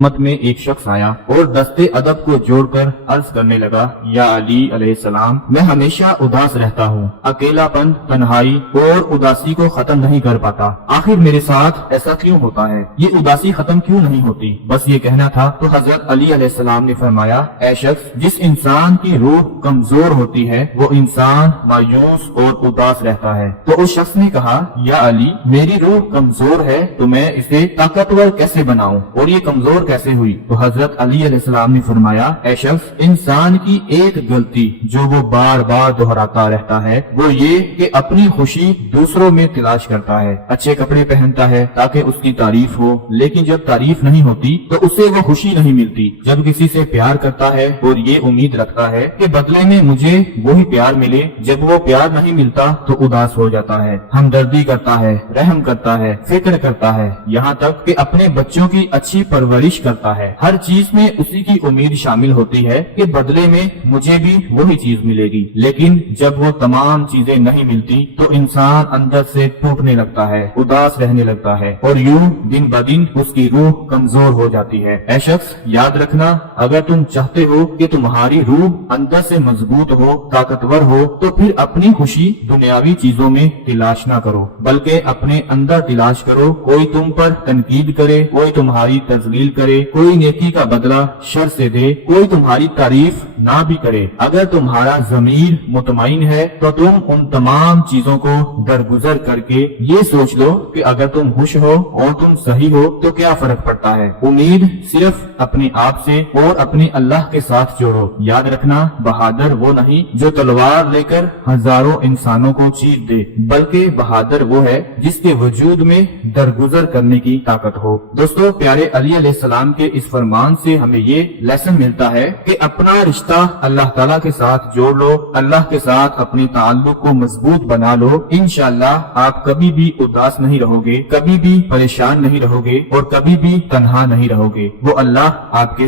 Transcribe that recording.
मत में एक शख्स आया और दस्ते अदब को जोड़कर अर्ज करने लगा, या अली अलैहिस्सलाम, मैं हमेशा उदास रहता हूँ। अकेलापन, तन्हाई और उदासी को खत्म नहीं कर पाता। आखिर मेरे साथ ऐसा क्यों होता है? ये उदासी खत्म क्यों नहीं होती? बस ये कहना था। तो हजरत अली अलैहिस्सलाम ने फरमाया, ऐ शख्स, जिस इंसान की रूह कमजोर होती है वो इंसान मायूस और उदास रहता है। तो उस शख्स ने कहा, या अली, मेरी रूह कमजोर है तो मैं इसे ताकतवर कैसे बनाऊं और ये कमजोर कैसे हुई? तो हजरत अली अलैहिस्सलाम ने फरमाया, ऐ शख्स, इंसान की एक गलती जो वो बार बार दोहराता रहता है वो ये कि अपनी खुशी दूसरों में तलाश करता है। अच्छे कपड़े पहनता है ताकि उसकी तारीफ हो, लेकिन जब तारीफ नहीं होती तो उसे वो खुशी नहीं मिलती। जब किसी से प्यार करता है और ये उम्मीद रखता है कि बदले में मुझे वही प्यार मिले, जब वो प्यार नहीं मिलता तो उदास हो जाता है, हमदर्दी करता है, रहम करता है, फिक्र करता है, यहाँ तक कि अपने बच्चों की अच्छी परवरिश करता है। हर चीज में उसी की उम्मीद शामिल होती है कि बदले में मुझे भी वही चीज मिलेगी। लेकिन जब वो तमाम चीजें नहीं मिलती तो इंसान अंदर से टूटने लगता है, उदास रहने लगता है और यूं दिन ब दिन उसकी रूह कमजोर हो जाती है। ऐ शख्स, याद रखना, अगर तुम चाहते हो कि तुम्हारी रूह अंदर से मजबूत हो, ताकतवर हो, तो फिर अपनी खुशी दुनियावी चीजों में तलाश ना करो, बल्कि अपने अंदर तलाश करो। कोई तुम पर तनकीद करे, कोई तुम्हारी तजलील करे, कोई नेकी का बदला शर से दे, कोई तुम्हारी तारीफ ना भी करे, अगर तुम्हारा ज़मीर मुतमईन है तो तुम उन तमाम चीजों को दरगुजर करके ये सोच लो कि अगर तुम खुश हो और तुम सही हो तो क्या फर्क पड़ता है। उम्मीद सिर्फ अपने आप से और अपने अल्लाह के साथ जोड़ो। याद रखना, बहादुर वो नहीं जो तलवार लेकर हजारों इंसानों को चीर दे, बल्कि बहादुर वो है जिसके वजूद में दरगुजर करने की ताकत हो। दोस्तों, प्यारे अली अलैहिस्सलाम के इस फरमान से हमें ये लेसन मिलता है कि अपना रिश्ता अल्लाह ताला के साथ जोड़ लो, अल्लाह के साथ अपने ताल्लुक को मजबूत बना लो। इंशाअल्लाह आप कभी भी उदास नहीं रहोगे, कभी भी परेशान नहीं रहोगे और कभी भी तन्हा नहीं रहोगे। वो अल्लाह आपके